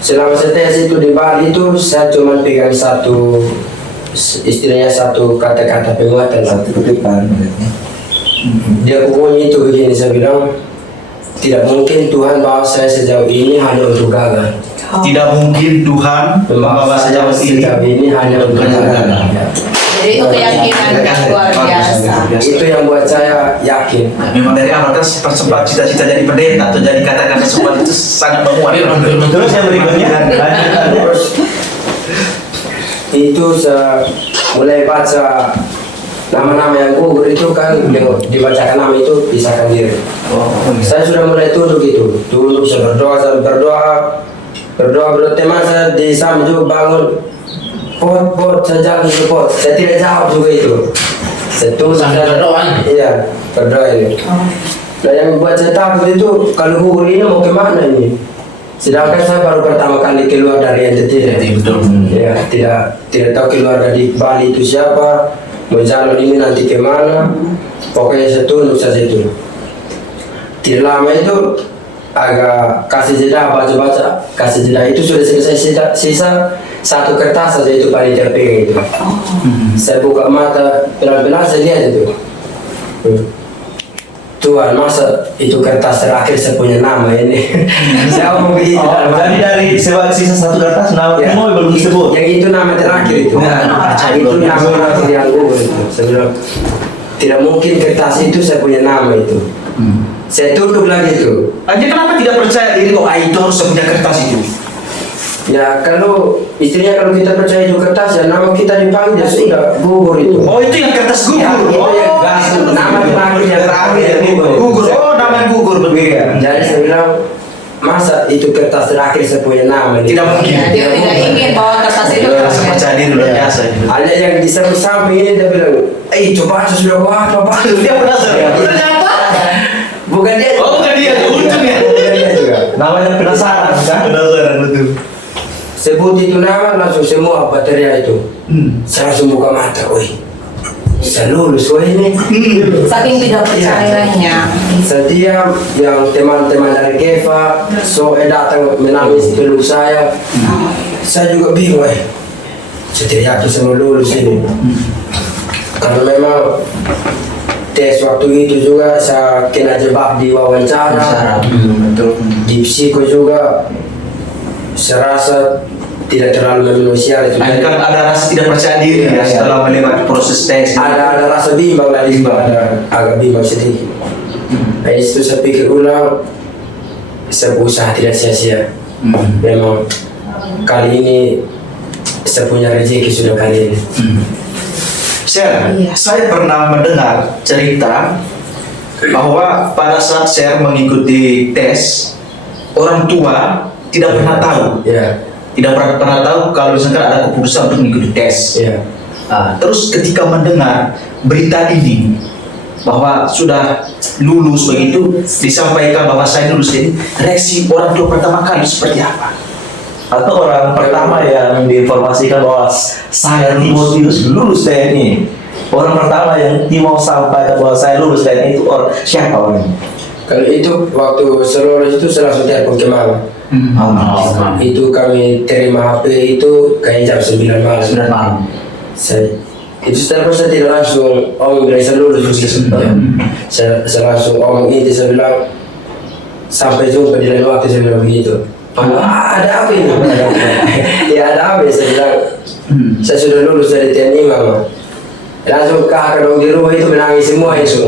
Selama saya tes itu di Bali itu saya cuma pegang istilahnya satu kata-kata penguatan lah. Kutipan. Dia pokoknya itu begini saya bilang tidak mungkin Tuhan bawa saya sejauh ini hanya untuk gagal. Tidak mungkin Tuhan membawa sejauh ini hanya untuk gagal. Ya. Jadi itu keyakinan yang luar biasa. Itu yang buat saya yakin. Memang dari awal kan sempat cita-cita jadi pendeta atau jadi kata-kata sempat itu sangat memuat. Terus yang berikutnya Terus itu saya mulai baca nama-nama yang gugur itu kan dibacakan nama itu pisahkan diri. Saya sudah mulai tunduk itu, tunduk saya berdoa teman saya di samping juga bangun pot saya jalan ke pot, saya tidak jawab juga itu. Saya tunggu Sambil berdoa? Iya berdoa ini. Nah yang buat saya takut itu kalau gugur ini mau kemana ini? Sedangkan saya baru pertama kali keluar dari NTT. Betul. Ya, tidak tahu keluarga di Bali itu siapa, mau jalan ini nanti kemana. Pokoknya saya tunduk saja itu. Tidak lama itu agak kasih jeda baca kasih jeda itu sudah selesai sisa satu kertas saja itu paling terpegang itu. Saya buka mata pelan-pelan saya lihat itu. Tuhan, masa itu kertas terakhir saya punya nama ini. Saya ngomong begitu. Oh, jadi dari sisa satu kertas nama Ya. Timo belum disebut. Yang itu nama terakhir itu. Nah, Itu nama terakhir yang gugur itu. Saya bilang, tidak mungkin kertas itu saya punya nama itu. Saya tutup lagi itu. Anda kenapa tidak percaya diri kok itu harus punya kertas itu? Ya kalau istilahnya kalau kita percaya itu kertas ya nama kita dipanggil ya sudah gugur itu. Oh itu yang kertas gugur. Ya, itu yang gas, nama terakhir yang gugur. Gugur. Oh nama yang gugur begitu. Jadi saya bilang masa itu kertas terakhir saya punya nama ini. Tidak mungkin. Dia tidak ingin bahwa kertas itu Rasa percaya diri luar biasa. Ada yang di samping ini dia bilang, coba aja sudah gua coba. Dia penasaran. Ternyata. Bukan dia. Oh bukan dia, untung ya. Bukan dia juga. Namanya penasaran kan? Penasaran betul. Sebut itu nama langsung semua bateria itu. Saya langsung buka mata, wih. Saya lulus wih ini. saking tidak percayanya. Setiap yang teman-teman dari Keva, datang menangis peluk saya juga bingung wih. Saya tidak yakin saya mau lulus ini. Karena memang tes waktu itu juga saya kena jebak di wawancara, di psiko juga saya rasa tidak terlalu manusia itu. Kan ada rasa tidak percaya diri ya setelah melewati proses tes. Ada rasa bimbang lah di situ, ada agak bimbang sedikit. Dari situ saya pikir ulang, saya berusaha tidak sia-sia. Memang kali ini saya punya rezeki sudah kali ini. Saya pernah mendengar cerita bahwa pada saat saya mengikuti tes, orang tua tidak pernah tahu, Ya, tidak pernah tahu kalau misalkan ada keputusan untuk mengikuti tes. ya. Terus ketika mendengar berita ini bahwa sudah lulus begitu, disampaikan bahwa saya lulus ini, reaksi orang tua pertama kali seperti apa? Atau orang pertama yang diinformasikan bahwa saya Timotius lulus TNI. Orang pertama yang Timo sampaikan bahwa saya lulus TNI itu orang siapa orangnya? Kalau itu waktu seluruh itu saya langsung telepon ke mama. Itu kami terima HP itu kayak jam 9 malam. 9 malam. Itu setelah saya tidak langsung om bilang saya lulus begitu. Saya langsung om ini saya bilang sampai jumpa di lain waktu saya bilang begitu. Ada apa ini? Ya ada apa ya saya bilang. Saya sudah lulus dari TNI mama. Langsung kakak dong di rumah itu menangis semua itu.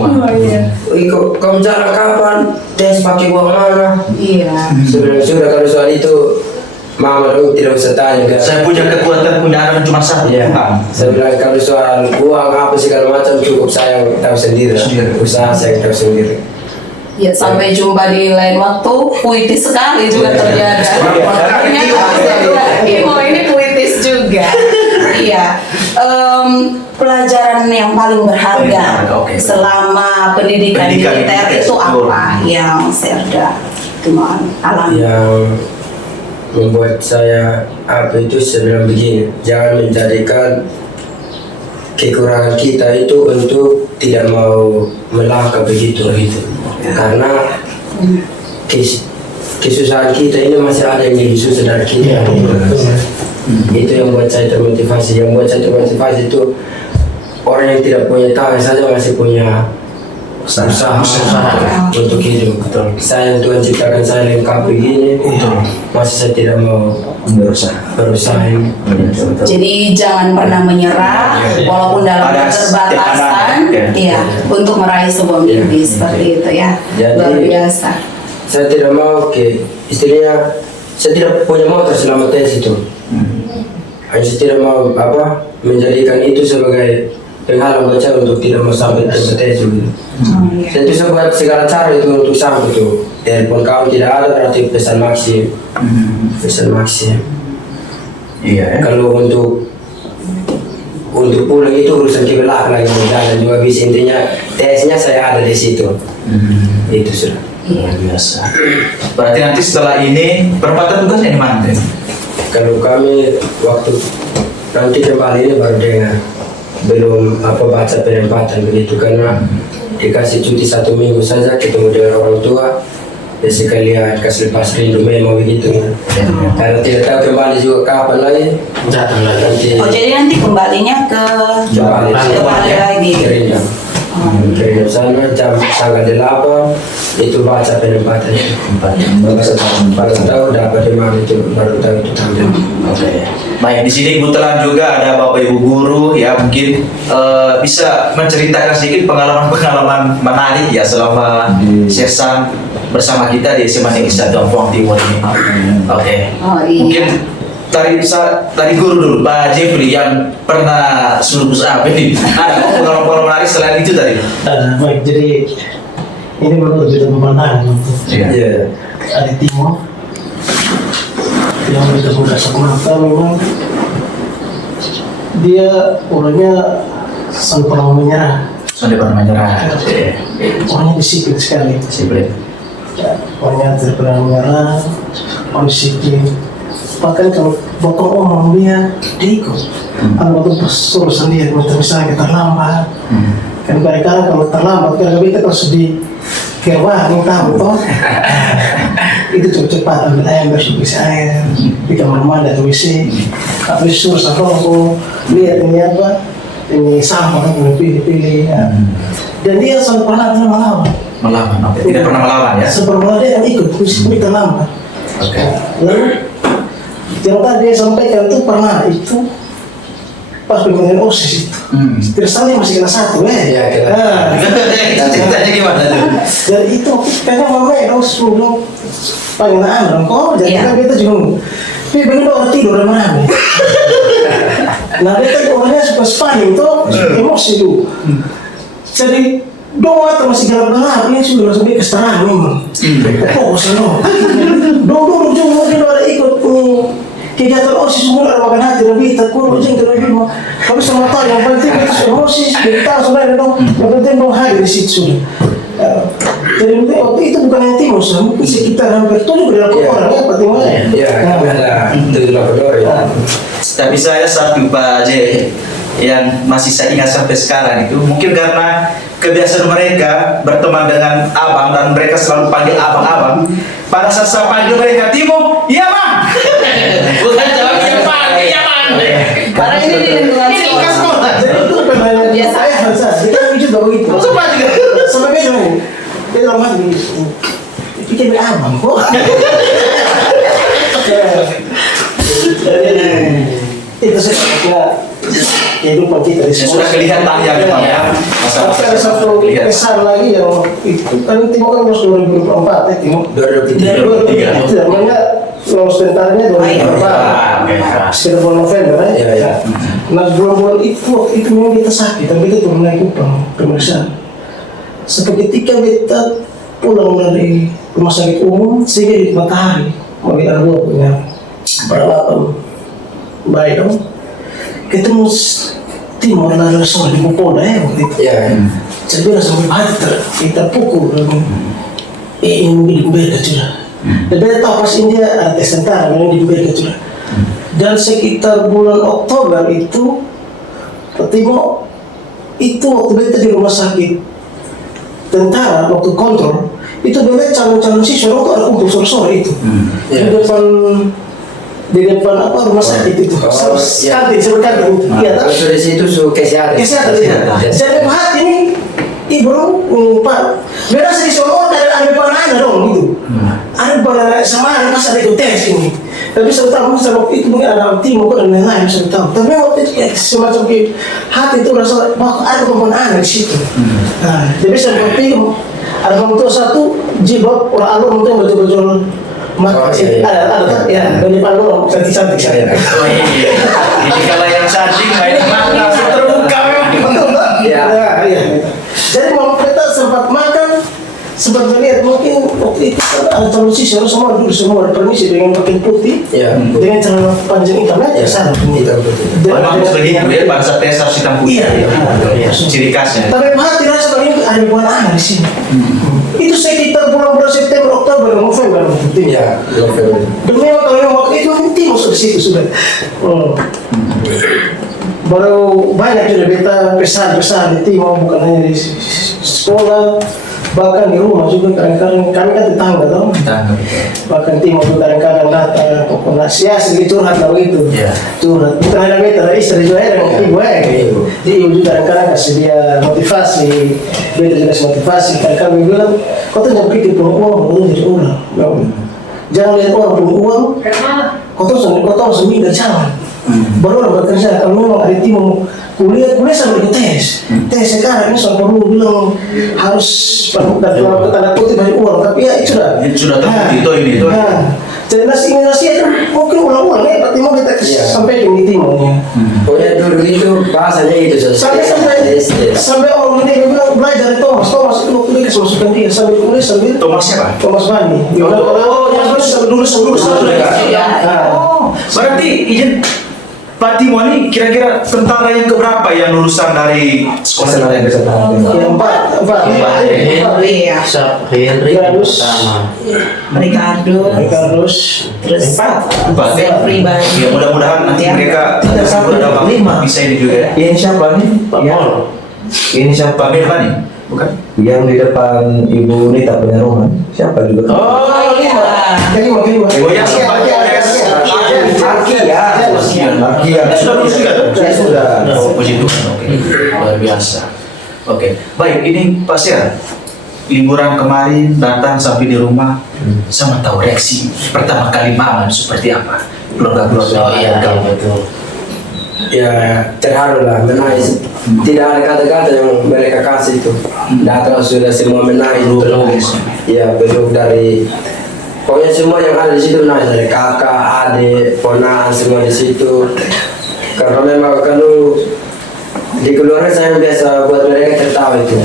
Kamu jalan kapan? Tes pakai uang mana? Iya. Sudah kalau soal itu mama dong tidak usah tanya. Saya punya kekuatan punya anak cuma satu. Ya, saya bilang kalau soal uang apa segala macam cukup saya yang tahu sendiri. Usaha saya yang tahu sendiri. Ya sampai jumpa di lain waktu, puitis sekali juga terjadi. Ternyata Timo ini puitis juga. Iya. Pelajaran yang paling berharga selama pendidikan militer itu apa yang Serda Timo alami? Yang membuat saya apa itu saya bilang begini, jangan menjadikan kekurangan kita itu untuk tidak mau melangkah begitu. Karena kesusahan kita ini masih ada yang lebih susah dari kita. Itu yang buat saya termotivasi. Yang buat saya termotivasi itu orang yang tidak punya tangan saja masih punya usaha untuk hidup. Saya yang Tuhan ciptakan saya lengkap begini, masih saya tidak mau berusaha. Jadi jangan pernah menyerah walaupun dalam Ada keterbatasan, ya. untuk meraih sebuah mimpi seperti itu ya. Jadi, Luar biasa. Saya tidak mau istilahnya saya tidak punya motor selama tes itu. Saya tidak mau menjadikan itu sebagai penghalang buat saya untuk tidak mau sampai tes itu. Tentu saya buat segala cara itu untuk sampai itu. Telepon kawan tidak ada berarti pesan maksim. Pesan maksim. Iya. Kalau untuk pulang itu urusan ke belakang lagi jalan juga bisa, intinya tesnya saya ada di situ. Itu sudah. Luar biasa. Berarti nanti setelah ini perempatan tugasnya di mana? Kalau kami waktu nanti kembali ini baru dengar, belum baca penempatan begitu, karena dikasih cuti 1 minggu saja ketemu dengan orang tua, ya sekalian kasih lepas rindu memo begitu. Karena tidak tahu kembali juga kapan lagi. Datang lagi. Nanti Oh jadi nanti kembalinya ke kembali lagi. ke Rindam. Dari sana jam tanggal 8 itu baca penempatannya. Baru tahu dapat di mana itu, baru tahu itu tanggal. Oke. Baik, di sini kebetulan juga ada Bapak Ibu guru ya, mungkin bisa menceritakan sedikit pengalaman-pengalaman menarik ya selama Sersan bersama kita di SMA Negeri 1 Ampong Timur ini. Oke. Oh, iya. Mungkin dari guru dulu, Pak Jeffrey yang pernah suruh apa ini? Ada pengalaman menarik selain itu tadi? Baik, jadi ini baru kita pemandangan untuk Iya. ada Timo yang sudah muda semata. Memang dia orangnya sangat pernah menyerah, Sudah pernah menyerah. orangnya disiplin sekali. Siprit. Ya, orangnya tidak pernah menyerah, orang disiplin. Bahkan kalau potong omong dia ikut. Kalau potong suruh sendiri, misalnya kita terlambat. Kan kadang-kadang kalau terlambat, kalau kita kalau sedih kerwah, ini tahu toh. Itu cepat-cepat ambil air, bersih air di kamar mandi atau WC. Tapi suruh sarong, lihat ini apa, ini sampah kan pilih-pilih. Ya. Dan dia selalu pernah melawan. Melawan, oke. Tidak pernah melawan ya? Sebelum dia yang ikut, meskipun kita lambat. Oke. Lalu yang tadi dia sampaikan itu pernah itu pas pemilihan OSIS itu. Terus masih kena satu Iya, kena. Ceritanya gimana tuh? Dan itu kayaknya mama harus sebelum panggilan dong kok. Jadi Iya. kan kita juga tapi bener orang tidur ramai-ramai. Nah dia orangnya suka spaning tuh emosi tuh. Jadi doa atau masih gelap-gelap ini sudah langsung dia kesetaraan memang. Oh seno. Doa mungkin ada ikut kegiatan OSIS semua ada makan hati lebih takut ujung terlebih mau. Tapi sama tahu yang penting itu OSIS kita sebenarnya dong. Yang penting dong hadir di situ sudah. Jadi mungkin waktu itu bukan yang timur, mungkin sekitar hampir 7 berapa orang ya Pak Timur. Iya, kami ada 7 lapor ya. Tapi saya satu Pak J yang masih saya ingat sampai sekarang itu mungkin karena kebiasaan mereka berteman dengan abang dan mereka selalu panggil abang-abang. Pada saat saya panggil mereka Timo, iya bang. Bukan jawab iya Bang, iya Bang. Karena ini di lingkungan Ini sekolah. ke sekolah. Jadi itu pertanyaan Biasa. saya Hansa, kita juga begitu. Semua juga. Sampai besok nih, dia dalam hati pikir dia abang kok. Itu sebenarnya kehidupan kita di Ya, sudah kelihatan ya memang ya. Tapi ada satu kesan lagi yang itu kan Timo kan lulus 2024 ya Timo. 2023. Itu namanya lulus tentaranya 2024. Sekitar bulan November ya. Iya, iya. Nah bulan-bulan itu memang kita sakit, tapi kita turun lagi pemeriksaan. Seketika kita pulang dari rumah sakit umum sehingga di Matahari mobil Argo punya peralatan baik dong. Ketemu Timur lalu semua di Bupona ya waktu itu. Iya. Saya bilang sampai hati kita pukul dan ini di Berka sudah. Dan dia tahu pas India ada tes tentara memang di Berka sudah. Dan sekitar bulan Oktober itu Timo itu waktu kita di rumah sakit tentara waktu kontrol itu dia calon-calon siswa waktu ada kumpul sore-sore itu di depan apa rumah sakit itu kantin sebuah kantin itu iya tak? Kalau di situ kesehatan. Kesehatan ya. Jadi Pak ini ibu Pak beda sih semua dari ada panah dong gitu. Ada panah sama pas ada ikut tes ini. Tapi saya tahu waktu itu mungkin ada tim mungkin ada lain saya tahu. Tapi waktu itu semacam kayak hati itu rasa wah ada panah di situ. Nah jadi saya berpikir ada orang tua satu jilbab orang alur untuk betul-betul ada kan ya dari panggung cantik-cantik saya. Ini kalau yang cantik main mata terbuka memang. Betul tak? Iya. Iya. Jadi mau kita sempat makan, sempat melihat mungkin waktu itu kan ada calon siswa semua dulu semua permisi dengan pakaian putih, Iya. dengan celana panjang hitam aja sana. Hitam putih. Memang harus begitu ya, bangsa tes harus hitam putih. Iya. Ciri khasnya. Tapi hati rasa kalau ini ada bukan anak di sini. Itu sekitar bulan-bulan September, Oktober, November waktu itu. Iya, November. Demi kalau waktu itu nanti masuk di situ sudah. Baru banyak sudah beta pesan-pesan di Timo bukan hanya di sekolah, Bahkan di rumah juga kadang-kadang kami kan tetangga tau. Bahkan Timo juga kadang-kadang datang, pokoknya ya sedikit curhat lah begitu. Iya. Curhat, bukan hanya beta, ada istri juga dengan ibu Jadi ibu juga kadang-kadang kasih dia motivasi, beta juga kasih motivasi. Kadang kami bilang, kau tuh jangan pikir punya uang, kau jadi orang. Jangan lihat orang punya uang, kau tuh langsung mikir jangan. Baru orang bekerja, kalau memang ada Timo kuliah sampai ke tes sekarang ini soal perlu bilang harus melakukan tanda kutip banyak uang, tapi ya itu sudah terbukti itu. Jadi nasi itu mungkin ulang-ulang ya, berarti mau kita sampai ke Timo. Pokoknya dulu itu bahasanya itu sampai orang ini bilang belajar Thomas itu waktu dia masukkan dia sampai kuliah sambil Thomas siapa? Thomas Bani. Dulu Berarti izin Pak Timo ini kira-kira tentara yang keberapa yang lulusan dari sekolah yang empat. Iya. Henry pertama. Ricardo, terus Empat ya? Jeffrey Bani. Ya mudah-mudahan nanti mereka ada bisa ini juga. Ini siapa nih? Pak Pol. Ini siapa? Pak Mirvani? Bukan? Yang di depan Ibu Nita punya rumah. Siapa juga? Oh iya. Kelima. Oh ya, sempat Sudah lulus juga? Saya sudah. Oh, puji Tuhan. Oke. Luar biasa. Oke. Baik, ini Pak Sir. Liburan kemarin datang sampai di rumah sama tahu reaksi pertama kali Maman seperti apa? Keluarga-keluarga. Betul. Ya terharu lah, menangis. Tidak ada kata-kata yang mereka kasih itu. Datang sudah semua menangis. Ya peluk dari, pokoknya semua yang ada di situ menangis, dari kakak, adik, ponakan semua di situ. Karena memang kalau di keluarga saya biasa buat mereka tertawa itu.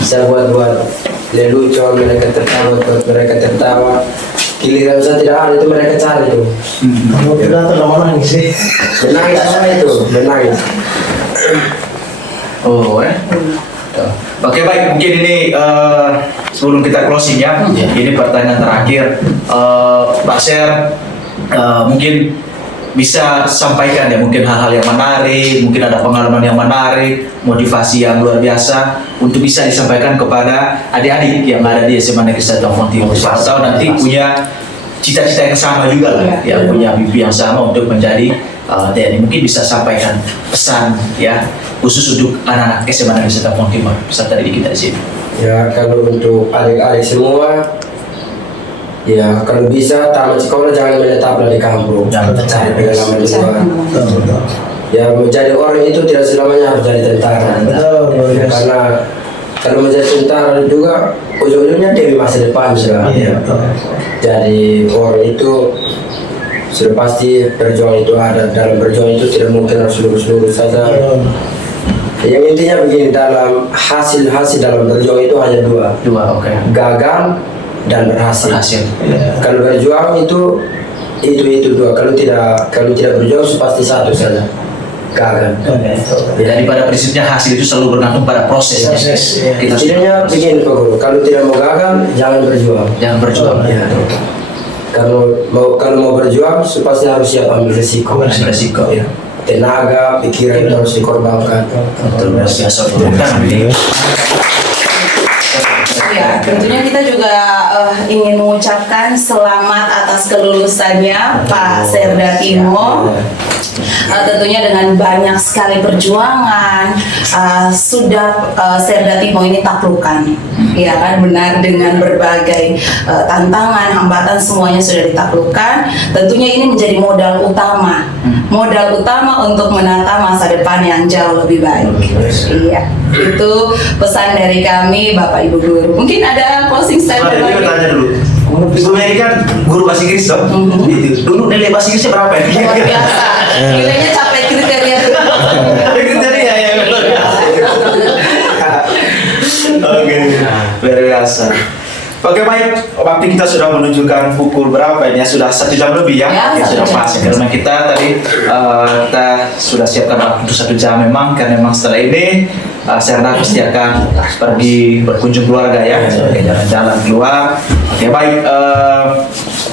Saya buat lelucon, mereka tertawa, buat mereka tertawa. Giliran saya tidak ada itu mereka cari itu. Kalau tidak terlalu nangis sih. Menangis sama itu, menangis. Oh, Oke, baik, mungkin ini sebelum kita closing ya, ini pertanyaan terakhir. Pak Ser, mungkin bisa sampaikan ya mungkin hal-hal yang menarik, mungkin ada pengalaman yang menarik, motivasi yang luar biasa untuk bisa disampaikan kepada adik-adik yang ada di SMA Negeri 1 Lampung Timur. Atau nanti punya cita-cita yang sama juga lah, ya punya mimpi yang sama untuk menjadi TNI. Mungkin bisa sampaikan pesan ya khusus untuk anak-anak SMA Negeri 1 Lampung Timur peserta didik kita di sini. Ya kalau untuk adik-adik semua, ya kalau bisa tamat sekolah jangan menetaplah di kampung, cari pengalaman di luar. Ya menjadi orang itu tidak selamanya harus jadi tentara. Karena kalau menjadi tentara juga ujung-ujungnya demi masa depan sudah. Jadi orang itu sudah pasti perjuangan itu ada. Dalam perjuangan itu tidak mungkin harus lurus-lurus saja. Yang intinya begini, dalam hasil dalam berjuang itu hanya dua, gagal dan berhasil. Kalau berjuang itu dua. Kalau tidak berjuang pasti satu saja, gagal. Jadi pada prinsipnya hasil itu selalu bergantung pada proses. Intinya begini Pak Guru, kalau tidak mau gagal jangan berjuang. Ya. Kalau mau berjuang pasti harus siap ambil risiko. Ya. Tenaga, pikiran itu harus dikorbankan. Betul, biasa. Ya, tentunya kita juga ingin mengucapkan selamat atas kelulusannya Pak Serda Timo. Tentunya dengan banyak sekali perjuangan sudah Serda Timo ini taklukkan, ya kan, benar, dengan berbagai tantangan, hambatan semuanya sudah ditaklukkan. Tentunya ini menjadi modal utama untuk menata masa depan yang jauh lebih baik. Iya, itu pesan dari kami Bapak Ibu Guru. Mungkin ada closing statement lagi. Tanya dulu. Ibu Mary kan guru bahasa Inggris dong. Dulu nilai bahasa Inggrisnya berapa ya? Luar biasa. Nilainya capai kriteria. Kriteria ya. Oke, luar biasa. Oke, baik, waktu kita sudah menunjukkan pukul berapa ini ya? Sudah 1 jam lebih ya? Ya, Sudah pas. Karena kita tadi kita sudah siapkan waktu untuk 1 jam memang, karena memang setelah ini Serda pasti akan pergi berkunjung keluarga ya, jalan-jalan keluar. Oke, baik,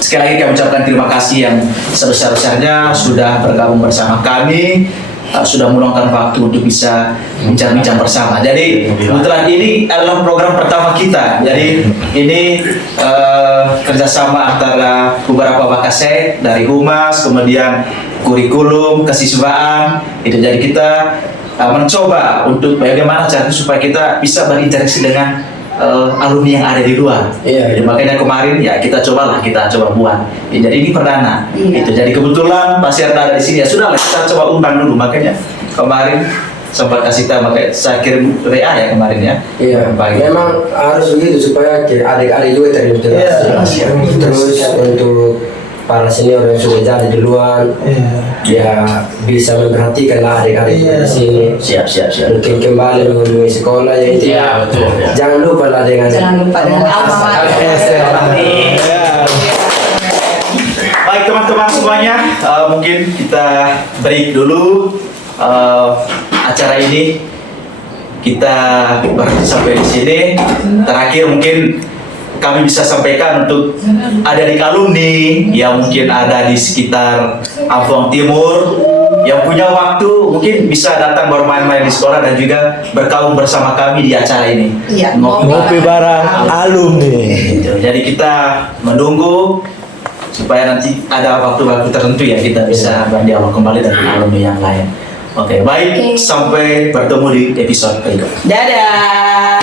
sekali lagi kami ucapkan terima kasih yang sebesar-besarnya sudah bergabung bersama kami. sudah meluangkan waktu untuk bisa bincang-bincang bersama. Jadi kebetulan ini adalah program pertama kita. Jadi ini kerjasama antara beberapa Makassar dari Humas, kemudian kurikulum, kesiswaan. Itu jadi kita mencoba untuk bagaimana cara supaya kita bisa berinteraksi dengan alumni yang ada di luar. Iya. Jadi makanya kemarin ya kita coba buat. Ya, jadi ini perdana. Iya. Itu jadi kebetulan Pak Serta ada di sini ya sudah lah kita coba undang dulu, makanya kemarin sempat kasih tahu, makanya saya kirim WA ya kemarin ya. Iya, Baik. memang harus begitu supaya adik-adik juga terintegrasi. Iya. Terus untuk para senior yang sudah jadi duluan, ya bisa memperhatikan lah adik-adik Iya. di sini. Siap. Mungkin kembali mengunjungi sekolah ya itu. Iya, betul. Jangan lupa lah dengan Jangan lupa dengan alma mater. Baik teman-teman semuanya, mungkin kita break dulu acara ini. Kita berhenti sampai di sini. Terakhir mungkin kami bisa sampaikan untuk adik-adik alumni yang mungkin ada di sekitar Ampuang Timur yang punya waktu mungkin bisa datang bermain-main di sekolah dan juga berkaum bersama kami di acara ini. Iya, Ngopi bareng alumni. Gitu. Jadi kita menunggu supaya nanti ada waktu-waktu tertentu ya kita bisa berdialog kembali dengan alumni yang lain. Oke, baik. Oke. Sampai bertemu di episode berikutnya. Dadah.